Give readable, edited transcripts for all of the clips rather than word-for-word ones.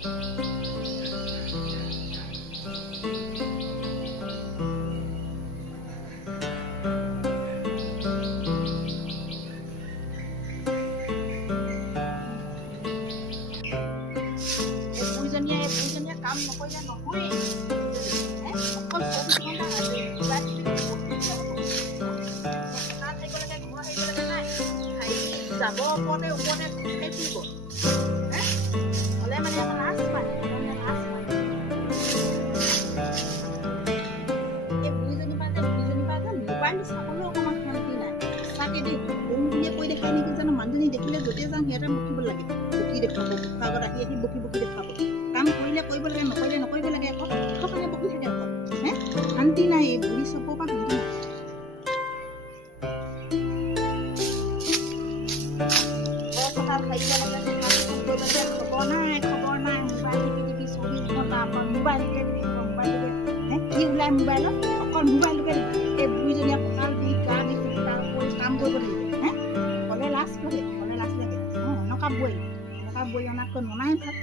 বুঢ়ীজনীয়ে কাম নকৰিলে নহয় অকল যাব ওপৰতে ওপৰতে খোজকাঢ়ি ফুৰিব হ'লে মানে লাজ পায় এই বুঢ়ীজনীৰ পৰা যে মোবাইল চাবলৈ অকণমান শান্তি নাই সঁচাকৈ দেই সৰু বুলিয়ে কৈ দেখাই নেকি জানো মানুহজনী দেখিলে য'তে যাওঁ সিহঁতে বকিব লাগে বকি দেখুৱাব আগত আহি আহি বকি দেখুৱাব কাম কৰিলে কৰিব লাগে নকৰিলে নকৰিব লাগে আকৌ কাৰণে বকি থাকে আকৌ শান্তি নাই এই বুঢ়ী চবৰ পৰা শান্তি নাই খবৰ নাই মোবাইল টিপি 24 ঘণ্টা মোবাইলকে দিবি কি ওলাই মোবাইলত অকল মোবাইলকে দিবি এই বুঢ়ীজনীয়ে কঁকাল বিষ গা বিষ তাৰ কৰি কাম কৰিব লাগিব ক'লে লাজ লাগে এনেকুৱা বৈ অনাতকৈ ননাই ভাল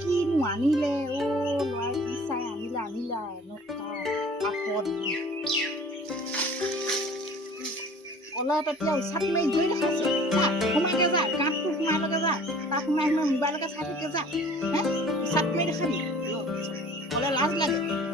কিনো আনিলে ল'ৰাই কি চাই আনিলা অলপ এতিয়া উচাত মাৰি গৈ দেখাইছে সোমাইকে যায় গাঁতটো সোমাইলৈকে যায় তাত সোমাই মোবাইলকে চাই থাকে যায় উচাত মাৰি দেখাবি ক'লে লাজ লাগে